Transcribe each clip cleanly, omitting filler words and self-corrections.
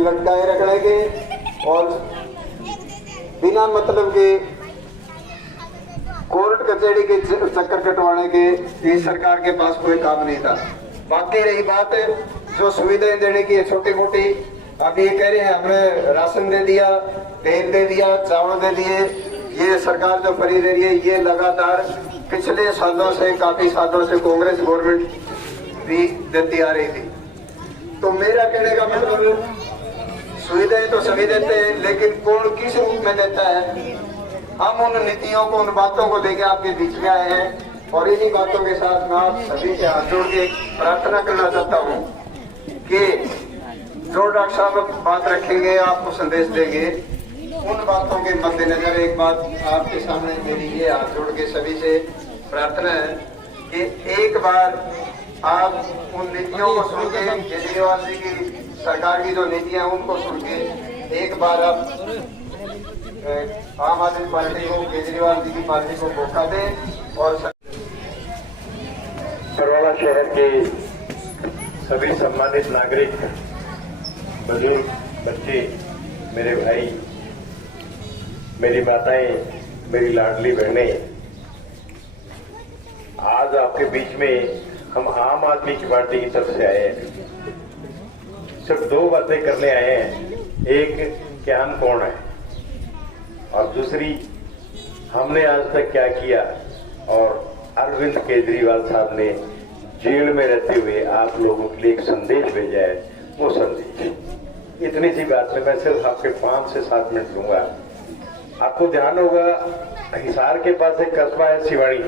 लटकाए रखने के और बिना मतलब के कोर्ट कचहरी के चक्कर कटवाने के इस सरकार के पास कोई काम नहीं था। बाकी रही बात जो सुविधाएं देने की छोटी मोटी, अभी ये कह रहे हैं हमने राशन दे दिया, तेल दे दिया, चावल दे दिए, ये सरकार जो फ्री दे रही है ये लगातार पिछले सालों से, काफी सालों से कांग्रेस गवर्नमेंट भी देती आ रही थी। तो मेरा कहने का मतलब सुविधाएं तो सभी देते हैं, लेकिन कौन किस रूप में देता है, हम उन नीतियों को, उन बातों को लेकर आपके बीच में आए हैं। और इन्हीं बातों के साथ मैं आप सभी के हाथ जोड़ के प्रार्थना करना चाहता हूँ कि जो डॉक्टर साहब बात रखेंगे, आपको संदेश देंगे, उन बातों के मद्देनजर एक बात आपके सामने मेरी ये हाथ जोड़ के सभी से प्रार्थना है कि एक बार आप उन नीतियों को सुन के, केजरीवाल जी की सरकार की जो नीतियां उनको सुन के एक बार आप आम आदमी पार्टी को, केजरीवाल जी की पार्टी को मौका दें। और बरवाड़ा शहर के सभी सम्मानित नागरिक, बुजुर्ग, बच्चे, मेरे भाई, मेरी माताएं, मेरी लाडली बहनें, आज आपके बीच में हम आम आदमी की पार्टी की तरफ से आए हैं। सिर्फ दो बातें करने आए हैं। एक, कि हम कौन है, और दूसरी, हमने आज तक क्या किया, और अरविंद केजरीवाल साहब ने जेल में रहते हुए आप लोगों के लिए एक संदेश भेजा है, वो संदेश। इतनी सी बात में मैं सिर्फ आपके 5 से 7 मिनट लूंगा। आपको ध्यान होगा, हिसार के पास एक कस्बा है सिवानी,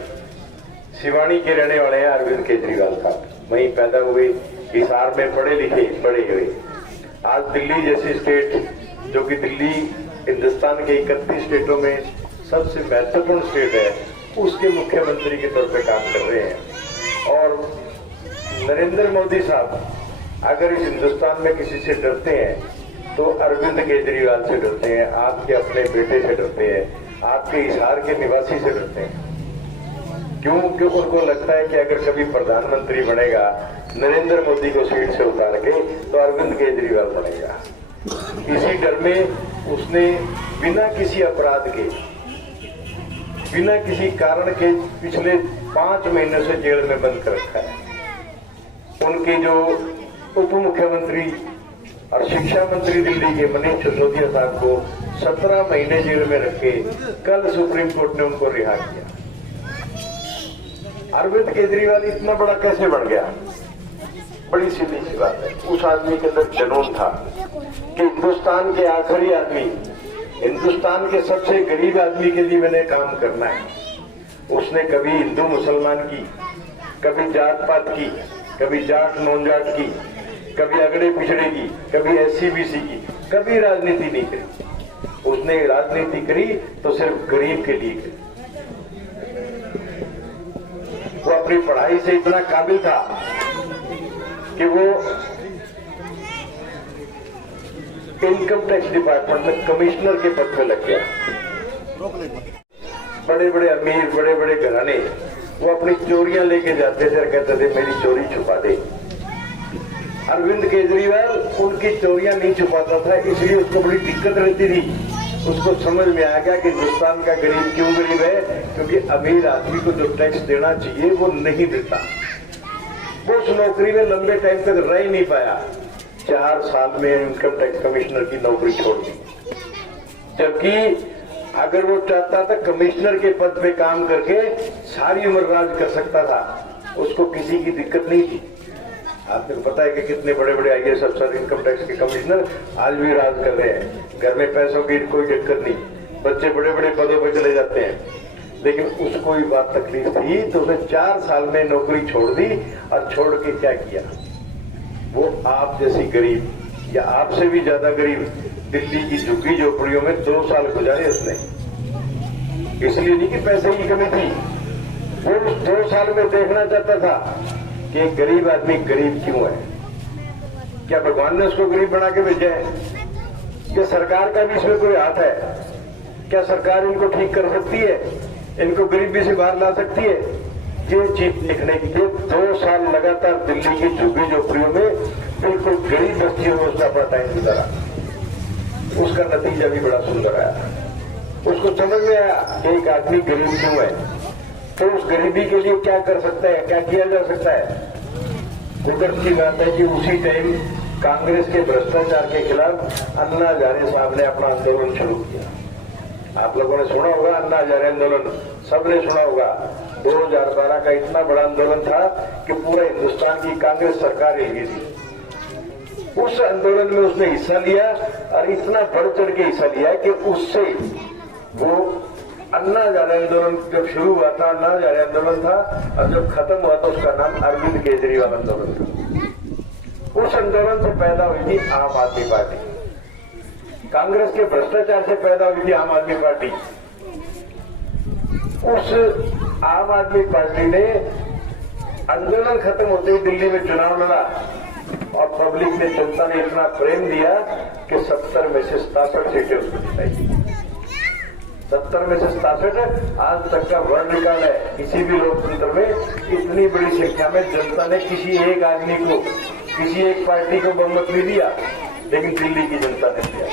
सिवानी के रहने वाले हैं अरविंद केजरीवाल साहब। वहीं पैदा हुए, हिसार में पढ़े लिखे, बड़े हुए। आज दिल्ली जैसी स्टेट, जो कि दिल्ली हिंदुस्तान के 31 स्टेटों में सबसे महत्वपूर्ण स्टेट है, उसके मुख्यमंत्री के तौर पे काम कर रहे हैं। और नरेंद्र मोदी साहब अगर इस हिंदुस्तान में किसी से डरते हैं तो अरविंद केजरीवाल से डरते हैं, आपके अपने बेटे से डरते हैं, आपके हिसार के निवासी से डरते हैं। क्यों? क्योंकि उनको लगता है कि अगर कभी प्रधानमंत्री बनेगा नरेंद्र मोदी को सीट से उतार के, तो अरविंद केजरीवाल बनेगा। इसी डर में उसने बिना किसी अपराध के, बिना किसी कारण के पिछले 5 महीने से जेल में बंद कर रखा है। उनके जो उप मुख्यमंत्री और शिक्षा मंत्री दिल्ली के मनीष सिसोदिया साहब को 17 महीने जेल में रख के कल सुप्रीम कोर्ट ने उनको रिहा किया। अरविंद केजरीवाल इतना बड़ा कैसे बढ़ गया? बड़ी सीधी सी बात है, उस आदमी के अंदर जुनून था कि हिंदुस्तान के आखिरी आदमी, हिंदुस्तान के सबसे गरीब आदमी के लिए मैंने काम करना है। उसने कभी हिंदू मुसलमान की, कभी जात पात की, कभी जाट नॉन जाट की, कभी अगड़े पिछड़े की, कभी SC-BC की, कभी राजनीति नहीं करी। उसने राजनीति करी तो सिर्फ गरीब के लिए करी। वो अपनी पढ़ाई से इतना काबिल था कि वो इनकम टैक्स डिपार्टमेंट में कमिश्नर के पद पे लग गया। बड़े बड़े अमीर, बड़े बड़े घराने वो अपनी चोरियां लेके जाते थे, कहते थे मेरी चोरी छुपा दे। अरविंद केजरीवाल उनकी चोरियां नहीं छुपाता था, इसलिए उसको बड़ी दिक्कत रहती थी। उसको समझ में आ गया कि हिंदुस्तान का गरीब क्यों गरीब है, क्योंकि अमीर आदमी को जो टैक्स देना चाहिए वो नहीं देता। वो उस नौकरी में लंबे टाइम तक रह ही नहीं पाया। 4 साल में इनकम टैक्स कमिश्नर की नौकरी छोड़ दी, जबकि अगर वो चाहता था कमिश्नर के पद पे काम करके सारी उम्र राज कर सकता था, उसको किसी की दिक्कत नहीं थी। आपको पता है कि कितने बड़े बड़े IAS अफसर, इनकम टैक्स के कमिश्नर आज भी राज कर रहे हैं। घर में पैसों की कोई दिक्कत नहीं, बच्चे बड़े बड़े पदों पर चले जाते हैं। लेकिन उसको भी बात तकलीफ थी तो उसने 4 साल में नौकरी छोड़ दी। और छोड़ के क्या किया? वो आप जैसी गरीब या आपसे भी ज्यादा गरीब दिल्ली की झुग्गी झोपड़ियों में 2 साल गुजारे उसने। इसलिए नहीं कि पैसे की कमी थी, वो उस 2 साल में देखना चाहता था कि गरीब आदमी गरीब क्यों है। क्या भगवान ने उसको गरीब बना के भेजा है? क्या सरकार का भी इसमें कोई हाथ है? क्या सरकार इनको ठीक कर सकती है? इनको गरीबी से बाहर ला सकती है? ये चीज देखने के लिए 2 साल लगातार दिल्ली की झुग्गी झोपड़ियों में बिल्कुल गरीब बस्तियों में उसने अपना टाइम गुजारा। उसका नतीजा भी बड़ा सुंदर आया। उसको समझ में आया कि एक आदमी गरीब क्यों है, तो उस गरीबी के लिए क्या कर सकता है, क्या किया जा सकता है। कुदरत की बात है कि उसी टाइम कांग्रेस के भ्रष्टाचार के खिलाफ अन्ना हजारे साहब ने अपना आंदोलन शुरू किया। आप लोगों ने सुना होगा अन्ना हजारे आंदोलन, सबने सुना होगा। 2012 का इतना बड़ा आंदोलन था कि पूरा हिंदुस्तान की कांग्रेस सरकार हिल गई थी। उस आंदोलन में उसने हिस्सा लिया और इतना बढ़ चढ़ के हिस्सा लिया कि उससे वो अन्ना हजारे आंदोलन जब शुरू हुआ था, अन्ना हजारे आंदोलन था, और जब खत्म हुआ तो उसका नाम अरविंद केजरीवाल आंदोलन था। उस आंदोलन से पैदा हुई थी आम आदमी पार्टी। कांग्रेस के भ्रष्टाचार से पैदा हुई थी आम आदमी पार्टी। उस आम आदमी पार्टी ने आंदोलन खत्म होते ही दिल्ली में चुनाव लड़ा और पब्लिक ने, जनता ने इतना प्रेम दिया कि 70 में से 67 सीटें उसको जिताई। 70 में से 67 आज तक का वर्ल्ड रिकॉर्ड है। किसी भी लोकतंत्र में इतनी बड़ी संख्या में जनता ने किसी एक आदमी को, किसी एक पार्टी को बहुमत नहीं दिया, लेकिन दिल्ली की जनता ने दिया।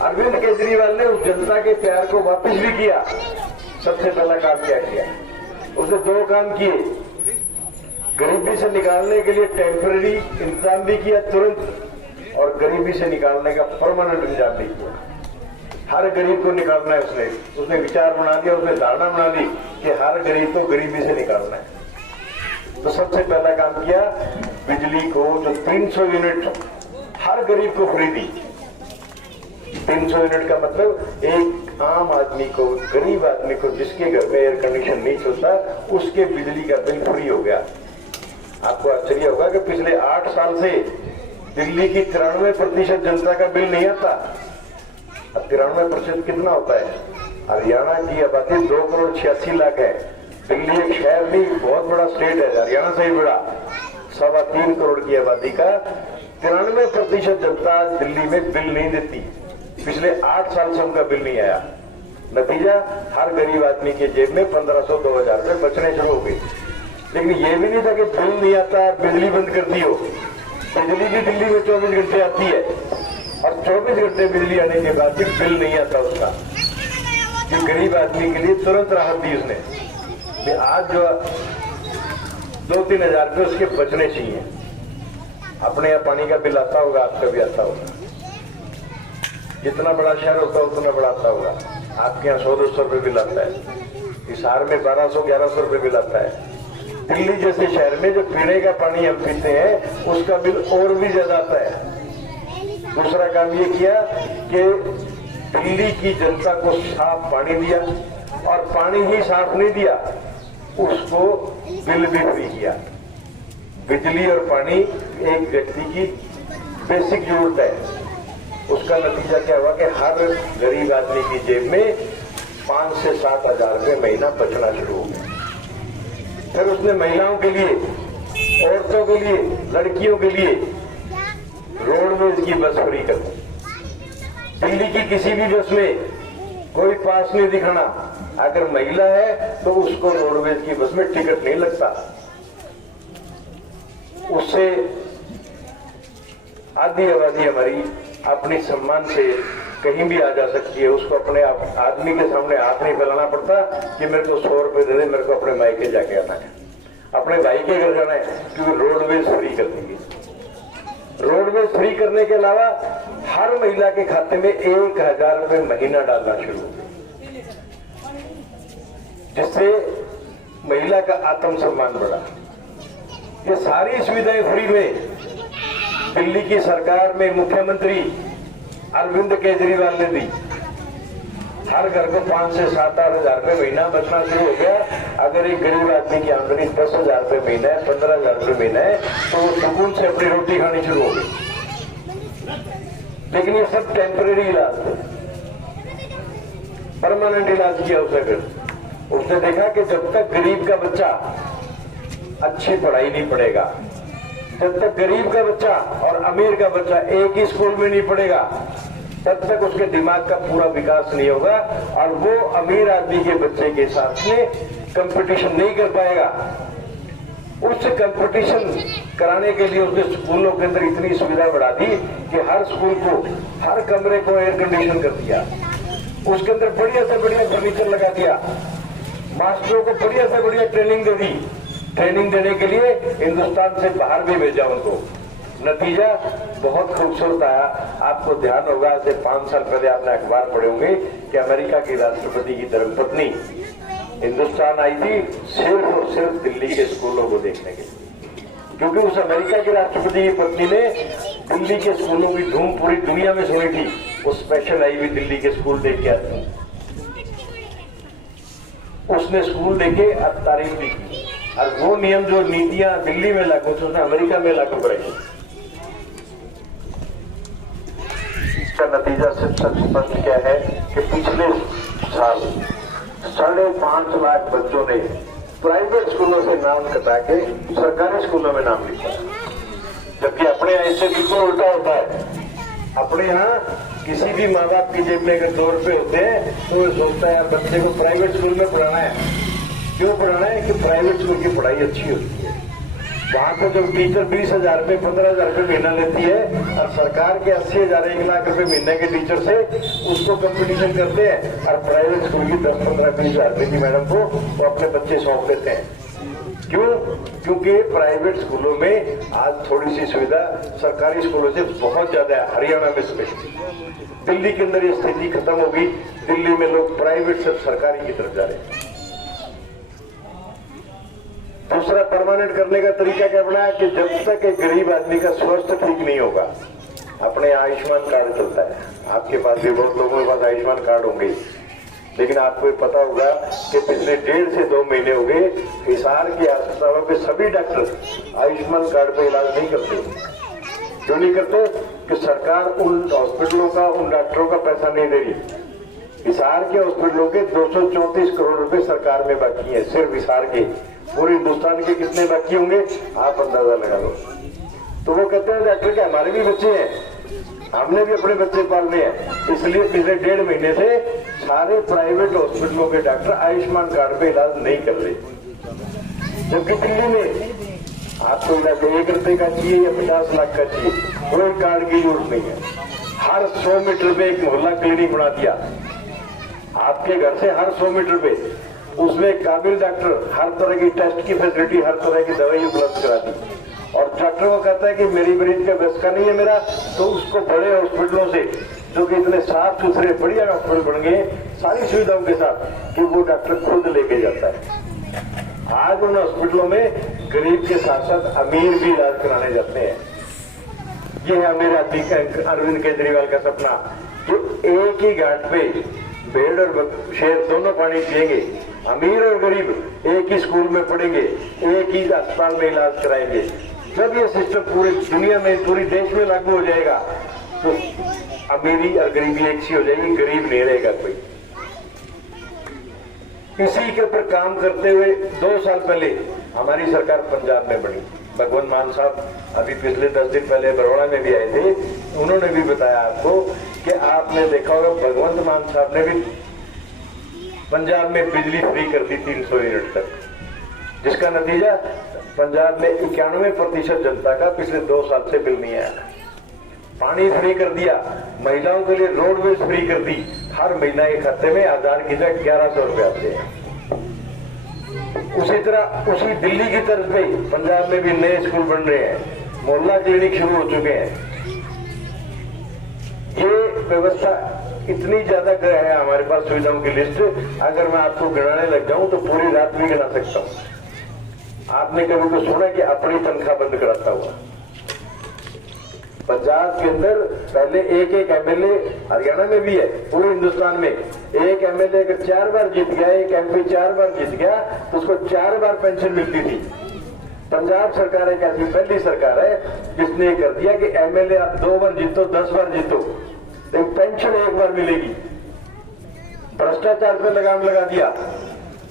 अरविंद केजरीवाल ने उस जनता के प्यार को वापस भी किया। सबसे पहला काम क्या किया, उसने 2 काम किए। गरीबी से निकालने के लिए टेम्पररी इंतजाम भी किया तुरंत, और गरीबी से निकालने का परमानेंट इंतजाम भी किया। हर गरीब को निकालना है उसने विचार बना दिया, उसने धारणा बना दी कि हर गरीब को गरीबी से निकालना है। तो सबसे पहला काम किया, बिजली को जो 300 यूनिट हर गरीब को फ्री दी। 300 यूनिट का मतलब एक आम आदमी को, गरीब आदमी को जिसके घर में एयर कंडीशन नहीं चलता, उसके बिजली का बिल फ्री हो गया। आपको आश्चर्य होगा कि पिछले 8 साल से दिल्ली की 93% जनता का बिल नहीं आता। अब 93% कितना होता है? हरियाणा की आबादी 2,86,00,000 है। दिल्ली एक शहर नहीं, बहुत बड़ा स्टेट है, हरियाणा से ही बड़ा। 3.25 करोड़ की आबादी का 93% जनता दिल्ली में बिल नहीं देती। पिछले 8 साल से उनका बिल नहीं आया। नतीजा, हर गरीब आदमी के जेब में 1500-2000 रुपए बचने शुरू हो गए। लेकिन ये भी नहीं था कि बिल नहीं आता, बिजली बंद कर दी हो। बिजली भी दिल्ली में 24 घंटे आती है, और 24 घंटे बिजली आने के बाद भी बिल नहीं आता उसका। जो गरीब आदमी के लिए तुरंत राहत दी उसने। आज जो 2-3 हजार रुपये उसके बचने चाहिए। अपने यहाँ पानी का बिल आता होगा, आपका भी आता होगा। जितना बड़ा शहर होता है उतना बड़ा आता होगा। आपके यहाँ 100-200 रुपये बिल आता है, हिसार में 1200-1100 रुपये बिल आता है। दिल्ली जैसे शहर में जो पीने का पानी हम पीते हैं उसका बिल और भी ज्यादा आता है। दूसरा काम ये किया कि दिल्ली की जनता को साफ पानी दिया, और पानी ही साफ नहीं दिया, उसको बिल भी फ्री किया। बिजली और पानी एक व्यक्ति की बेसिक जरूरत है। उसका नतीजा क्या हुआ कि हर गरीब आदमी की जेब में 5 से 7 हजार रुपये महीना बचना शुरू हो गया। फिर उसने महिलाओं के लिए, औरतों के लिए, लड़कियों के लिए रोडवेज की बस फ्री कर दी। दिल्ली की किसी भी बस में कोई पास नहीं दिखाना, अगर महिला है तो उसको रोडवेज की बस में टिकट नहीं लगता। उससे आधी आबादी हमारी अपनी सम्मान से कहीं भी आ जा सकती है। उसको अपने आदमी के सामने हाथ नहीं फैलाना पड़ता कि मेरे को 100 रुपए दे दे, मेरे को अपने मायके जाके आना है, अपने भाई के घर जाना है, क्योंकि रोडवेज फ्री कर देंगे। रोडवेज फ्री करने के अलावा हर महिला के खाते में 1000 रुपए महीना डालना शुरू हो गया, जिससे महिला का आत्मसम्मान बढ़ा। ये सारी सुविधाएं फ्री में दिल्ली की सरकार में मुख्यमंत्री अरविंद केजरीवाल ने दी। हर घर को 5 से 7-8 हजार रुपए महीना बचना शुरू हो गया। अगर एक गरीब आदमी की आमदनी 10,000 रुपए महीना है, 15,000 रुपए महीना है, तो वो सुकून से अपनी रोटी खानी शुरू हो गई। लेकिन ये सब टेम्परेरी इलाज थे, परमानेंट इलाज किया उसने। फिर उसने देखा कि जब तक गरीब का बच्चा अच्छी पढ़ाई नहीं पढ़ेगा, जब तक गरीब का बच्चा और अमीर का बच्चा एक ही स्कूल में नहीं पढ़ेगा, तब तक उसके दिमाग का पूरा विकास नहीं होगा, और वो अमीर आदमी के बच्चे के साथ में कंपटीशन नहीं कर पाएगा। उस कंपटीशन कराने के लिए उसने स्कूलों के अंदर इतनी सुविधा बढ़ा दी कि हर स्कूल को, हर कमरे को एयर कंडीशन कर दिया, उसके अंदर बढ़िया से बढ़िया फर्नीचर लगा दिया, मास्टरों को बढ़िया से बढ़िया ट्रेनिंग दे दी। ट्रेनिंग देने के लिए हिंदुस्तान से बाहर भी भेजा उनको। नतीजा बहुत खूबसूरत आया। आपको ध्यान होगा, से 5 साल पहले आपने अखबार पढ़े होंगे कि अमेरिका की राष्ट्रपति की धर्मपत्नी हिंदुस्तान आई थी सिर्फ और सिर्फ दिल्ली के स्कूलों को देखने के लिए, क्योंकि उस अमेरिका के राष्ट्रपति की पत्नी ने दिल्ली के स्कूलों की धूम पूरी दुनिया में सुनी थी। वो स्पेशल आई हुई दिल्ली के स्कूल देख के आती, उसने स्कूल देखे और तारीफ भी की, और वो नियम जो नीतियां दिल्ली में लागू थी उसने अमेरिका में लागू कराई। इसका नतीजा सिर्फ स्पष्ट क्या है कि पिछले साल 5.5 लाख बच्चों ने प्राइवेट स्कूलों से नाम कटा के सरकारी स्कूलों में नाम लिखा, जबकि अपने यहाँ इससे बिल्कुल उल्टा होता है। अपने यहाँ किसी भी माँ बाप की जेब में अगर 2 रुपए होते हैं तो वो सोचता है बच्चे को प्राइवेट स्कूल में पढ़ाना है। क्यों पढ़ाना है? कि प्राइवेट स्कूल की पढ़ाई अच्छी होती है। वहां पर जब टीचर 20,000 रुपए 15,000 रुपए महीना लेती है और सरकार के 80,000 1 लाख रुपए महीने के टीचर से उसको कंपटीशन करते हैं, और प्राइवेट स्कूल की 10-15-20,000 रुपए की मैडम को वो अपने बच्चे सौंप देते हैं। क्यों? क्योंकि प्राइवेट स्कूलों में आज थोड़ी सी सुविधा सरकारी स्कूलों से बहुत ज्यादा है। हरियाणा में स्पेशली, दिल्ली के अंदर ये स्थिति खत्म होगी। दिल्ली में लोग प्राइवेट से सरकारी की तरफ जा रहे हैं। दूसरा, परमानेंट करने का तरीका क्या बनाया कि जब तक एक गरीब आदमी का स्वास्थ्य ठीक नहीं होगा, अपने आयुष्मान कार्ड चलता है, आपके पास भी बहुत लोगों के पास आयुष्मान कार्ड होंगे, लेकिन आपको पता होगा कि पिछले 1.5 से 2 महीने हो गए हिसार के अस्पतालों के सभी डॉक्टर आयुष्मान कार्ड पे इलाज नहीं करते। क्यों नहीं करते? कि सरकार उन हॉस्पिटलों का, उन डॉक्टरों का पैसा नहीं दे रही। हिसार के हॉस्पिटलों के 234 करोड़ रुपए सरकार में बाकी है, सिर्फ हिसार के। पूरे हिंदुस्तान के कितने बाकी होंगे आप अंदाजा लगा लो। तो वो कहते हैं डॉक्टर के हमारे भी बच्चे हैं, हमने भी अपने बच्चे पालने हैं, इसलिए पिछले 1.5 महीने से सारे प्राइवेट हॉस्पिटलों के डॉक्टर आयुष्मान कार्ड पे इलाज नहीं कर रहे। जबकि दिल्ली में आपको इलाज 1 रुपए का चाहिए या 50 लाख का चाहिए, कोई कार्ड की जरूरत नहीं है। हर 100 मीटर पे एक मोहल्ला क्लिनिक बना दिया, आपके घर से हर 100 मीटर पे, उसमें काबिल डॉक्टर, हर तरह की टेस्ट की फैसिलिटी, हर तरह की दवाई उपलब्ध करा दी। और डॉक्टर को कहता है कि मेरी मरीज का बस का नहीं है मेरा, तो उसको बड़े हॉस्पिटलों से, जो कि इतने साफ सुथरे बढ़िया हॉस्पिटल बन गए सारी सुविधाओं के साथ, कि वो डॉक्टर खुद लेके जाता है। आज उन हॉस्पिटलों में गरीब के साथ साथ अमीर भी इलाज कराने जाते हैं। ये है मेरा अरविंद केजरीवाल का सपना, कि एक ही घाट पे भेड़ और शेर दोनों पानी पिएंगे, अमीर और गरीब एक ही स्कूल में पढ़ेंगे, एक ही अस्पताल में इलाज कराएंगे। जब ये सिस्टम पूरी दुनिया में, पूरी देश में लागू हो जाएगा तो अमीरी और गरीबी एक सी हो जाएगी, गरीब नहीं रहेगा कोई। इसी के ऊपर काम करते हुए 2 साल पहले हमारी सरकार पंजाब में बनी। भगवंत मान साहब अभी पिछले 10 दिन पहले बड़ौदा में भी आए थे, उन्होंने भी बताया आपको कि आपने देखा होगा भगवंत मान साहब ने भी पंजाब में बिजली फ्री कर दी 300 यूनिट तक, जिसका नतीजा पंजाब में 91% जनता का पिछले 2 साल से बिल नहीं आया। पानी फ्री कर दिया, महिलाओं के लिए रोडवेज फ्री कर दी, हर महीना एक खाते में 1000 की जगह 1100 रुपए आते हैं। उसी तरह उसी दिल्ली की तरफ पे पंजाब में भी नए स्कूल बन रहे हैं, मोहल्ला क्लिनिक शुरू हो चुके हैं। ये व्यवस्था इतनी ज्यादा है हमारे पास सुविधाओं की लिस्ट, अगर मैं आपको गिनाने लग जाऊं तो पूरी रात भी गिना सकता हूं। आपने कभी तो सुना कि अपनी तनख्वाह बंद कराता हुआ? पंजाब के अंदर पहले एक एमएलए, हरियाणा में भी है, पूरे हिंदुस्तान में एक एमएलए अगर 4 बार जीत गया, एक एमपी 4 बार जीत गया तो उसको 4 बार पेंशन मिलती थी। पंजाब सरकार एक ऐसी पहली सरकार है जिसने कर दिया कि एमएलए आप 2 बार जीतो, 10 बार जीतो, लेकिन पेंशन 1 बार मिलेगी। भ्रष्टाचार पे लगाम लगा दिया,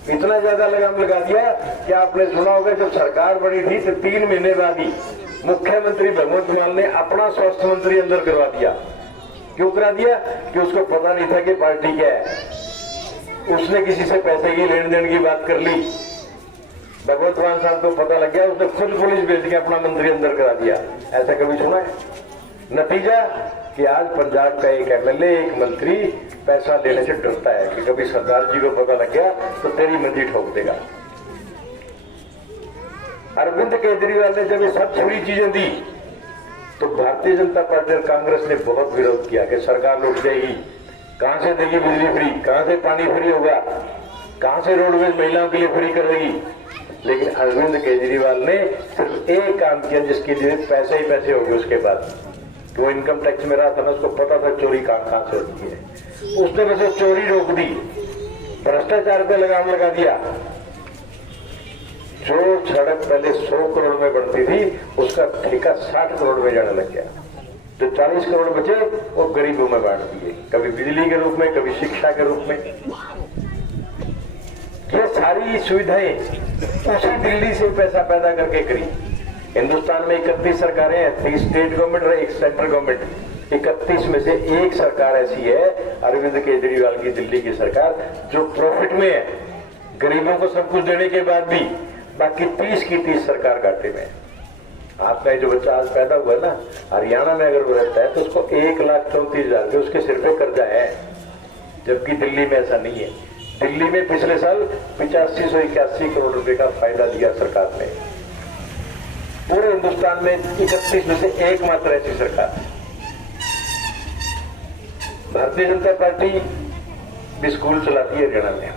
इतना ज्यादा लगाम लगा दिया कि आपने सुना होगा जब सरकार बनी थी तो 3 महीने बाद ही मुख्यमंत्री भगवंत मान ने अपना स्वास्थ्य मंत्री अंदर करवा दिया। क्यों करा दिया? कि उसको पता नहीं था कि पार्टी क्या है। उसने किसी से पैसे की लेन देन की बात कर ली, भगवंत मान साहब को पता लग गया, उसने खुद पुलिस भेज के अपना मंत्री अंदर करा दिया। ऐसा कभी सुना है? नतीजा कि आज पंजाब का एक एमएलए, एक मंत्री पैसा लेने से डरता है कि कभी सरदार जी को पता लग गया तो तेरी मंजी ठोक देगा। अरविंद केजरीवाल ने जब ये सब फ्री चीजें दी तो भारतीय जनता पार्टी और कांग्रेस ने बहुत विरोध किया कि सरकार लुट जाएगी, कहां से देगी बिजली फ्री, कहां से पानी फ्री होगा, कहां से रोडवेज महिलाओं के लिए फ्री कर देगी। लेकिन अरविंद केजरीवाल ने सिर्फ एक काम किया जिसके लिए पैसे ही पैसे हो गए। उसके बाद वो इनकम टैक्स में रहा था ना, उसको पता था चोरी कहां से होती है, उसने बस वो चोरी रोक दी, भ्रष्टाचार पे लगाम लगा दिया। जो सड़क पहले 100 करोड़ में बनती थी उसका ठेका 60 करोड़ में जाने लग गया। तो 40 करोड़ बचे वो गरीबों में बांट दिए, कभी बिजली के रूप में, कभी शिक्षा के रूप में। ये सारी सुविधाएं उसी दिल्ली से पैसा पैदा करके करी। हिंदुस्तान में 31 सरकारें हैं, 3 स्टेट गवर्नमेंट और 1 सेंट्रल गवर्नमेंट। 31 में से एक सरकार ऐसी है अरविंद केजरीवाल की दिल्ली की सरकार जो प्रॉफिट में है, गरीबों को सब कुछ देने के बाद भी। बाकी 30 की 30 सरकार घाटे में। आपका जो बच्चा आज पैदा हुआ है ना, हरियाणा में अगर वो रहता है तो उसको 1,34,000 के उसके सिर पे कर्जा है, जबकि दिल्ली में ऐसा नहीं है। दिल्ली में पिछले साल 8581 करोड़ रुपए का फायदा दिया सरकार ने। पूरे हिंदुस्तान में 31 में से एकमात्र ऐसी सरकार। भारतीय जनता पार्टी भी स्कूल चलाती है हरियाणा में।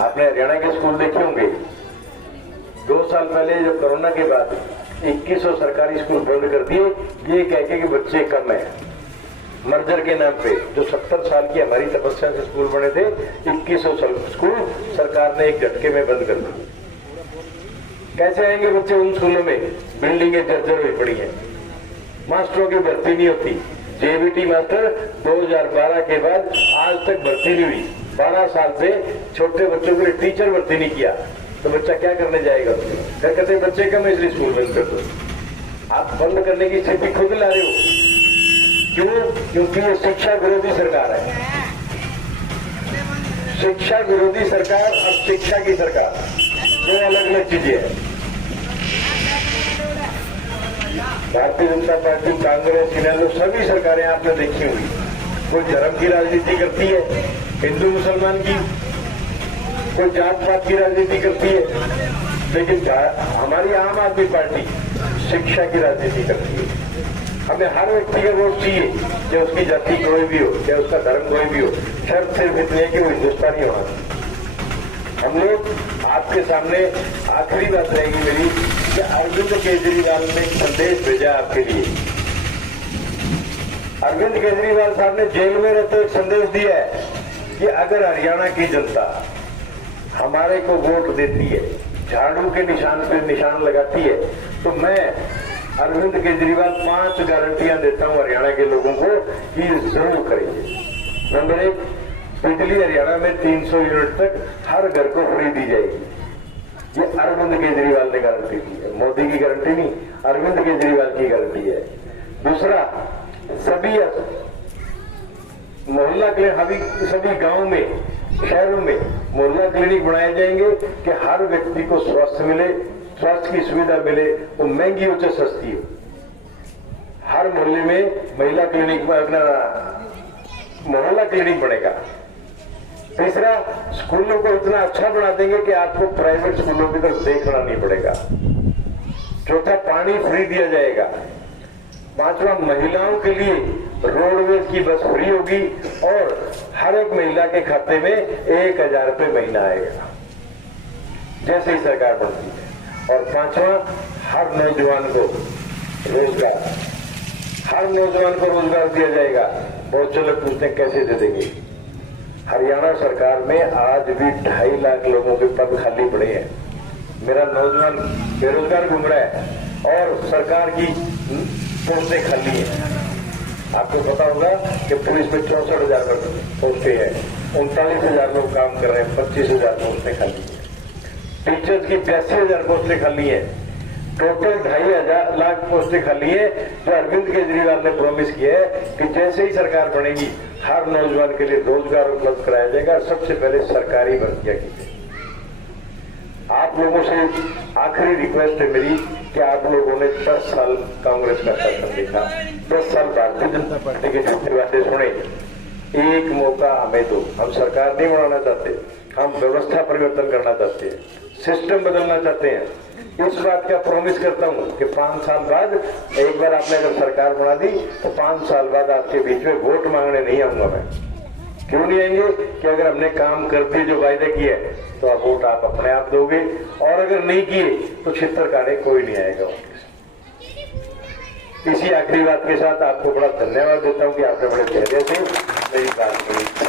आपने हरियाणा के स्कूल देखे होंगे। 2 साल पहले जब कोरोना के बाद 2100 सरकारी स्कूल बंद कर दिए, ये कह के कि बच्चे कम है, मर्जर के नाम पे। जो 70 साल की हमारी तपस्या से स्कूल बने थे, 2100 स्कूल सरकार ने एक झटके में बंद कर दिए। कैसे आएंगे बच्चे उन स्कूलों में? बिल्डिंगें जर्जर हुई पड़ी हैं, मास्टरों की भर्ती नहीं होती। जेबीटी मास्टर 2012 के बाद आज तक भर्ती नहीं हुई। 12 साल से छोटे बच्चों के लिए टीचर भर्ती नहीं किया, तो बच्चा क्या करने जाएगा? क्या कहते हैं बच्चे कम है इसलिए स्कूल बंद कर दो। आप बंद करने की स्थिति खुद ला रहे हो। क्यों? क्योंकि ये शिक्षा विरोधी सरकार है। शिक्षा विरोधी सरकार और शिक्षा की सरकार दो अलग अलग चीजें हैं। भारतीय जनता पार्टी, कांग्रेस, इनेलो सभी सरकारें आपने देखी हुई, कोई धर्म की राजनीति करती है, हिंदू मुसलमान की, कोई जात पात की राजनीति करती है। लेकिन हमारी आम आदमी पार्टी शिक्षा की राजनीति करती है। हमें हर व्यक्ति का वोट चाहिए, चाहे उसकी जाति कोई भी हो, चाहे उसका धर्म कोई भी हो, शर्त सिर्फ इतनी है कि वो हिंदुस्तानी होना। हम लोग आपके सामने आखिरी बात रहेगी मेरी कि अरविंद केजरीवाल ने एक संदेश भेजा आपके लिए। अरविंद केजरीवाल साहब ने जेल में रहते एक संदेश दिया है कि अगर हरियाणा की जनता हमारे को वोट देती है, झाड़ू के निशान पे निशान लगाती है, तो मैं अरविंद केजरीवाल 5 गारंटियां देता हूं हरियाणा के लोगों को कि जरूर करेंगे। नंबर 1, बिजली हरियाणा में 300 यूनिट तक हर घर को फ्री दी जाएगी। ये अरविंद केजरीवाल ने गारंटी दी है, मोदी की गारंटी नहीं, अरविंद केजरीवाल की गारंटी है। दूसरा, सभी मोहल्ला क्लिनिक, सभी गांव में, शहरों में मोहल्ला क्लिनिक बनाए जाएंगे कि हर व्यक्ति को स्वास्थ्य मिले, स्वास्थ्य की सुविधा मिले, वो महंगी हो चाहे सस्ती हो। हर मोहल्ले में महिला क्लिनिक, अपना मोहल्ला क्लिनिक बनेगा। तीसरा, स्कूलों को इतना अच्छा बना देंगे कि आपको प्राइवेट स्कूलों की तरफ देखना नहीं पड़ेगा। चौथा, पानी फ्री दिया जाएगा। पांचवा, महिलाओं के लिए रोडवेज की बस फ्री होगी और हर एक महिला के खाते में 1000 रुपये महीना आएगा जैसे ही सरकार बनती है। और पांचवा, हर नौजवान को रोजगार, हर नौजवान को रोजगार दिया जाएगा। बहुत से लोग पूछते हैं कैसे दे देंगे। हरियाणा सरकार में आज भी 2.5 लाख लोगों के पद खाली पड़े हैं। मेरा नौजवान बेरोजगार घूम रहा है और सरकार की पोस्टें खाली हैं। आपको पता होगा कि पुलिस में 64,000 पोस्टें हैं, 39,000 लोग काम कर रहे हैं, 25,000 पोस्टें खाली हैं। टीचर्स की 82,000 पोस्टें खाली हैं। टोटल 2.5 लाख पोस्टें खाली है जो अरविंद केजरीवाल ने प्रॉमिस किया है कि जैसे ही सरकार बनेगी हर नौजवान के लिए रोजगार उपलब्ध कराया जाएगा। सबसे पहले सरकारी भर्तियां की जाएगी। आप लोगों से आखिरी रिक्वेस्ट है मेरी कि आप लोगों ने 10 साल कांग्रेस का शासन देखा, 10 साल भारतीय जनता पार्टी के झूठी बातें सुने, एक मौका हमें दो। हम सरकार नहीं बनाना चाहते, हम व्यवस्था परिवर्तन करना चाहते हैं, सिस्टम बदलना चाहते हैं। इस बात का प्रॉमिस करता हूं कि 5 साल बाद, एक बार आपने अगर सरकार बना दी तो 5 साल बाद आपके बीच में वोट मांगने नहीं आऊंगा मैं। क्यों नहीं आएंगे? कि अगर हमने काम कर दिए जो वायदे किए तो अब वोट आप अपने आप दोगे, और अगर नहीं किए तो छितर काटे कोई नहीं आएगा। इसी आखिरी बात के साथ आपको बड़ा धन्यवाद देता हूं कि आपने बड़े धैर्य से मेरी बात सुनी।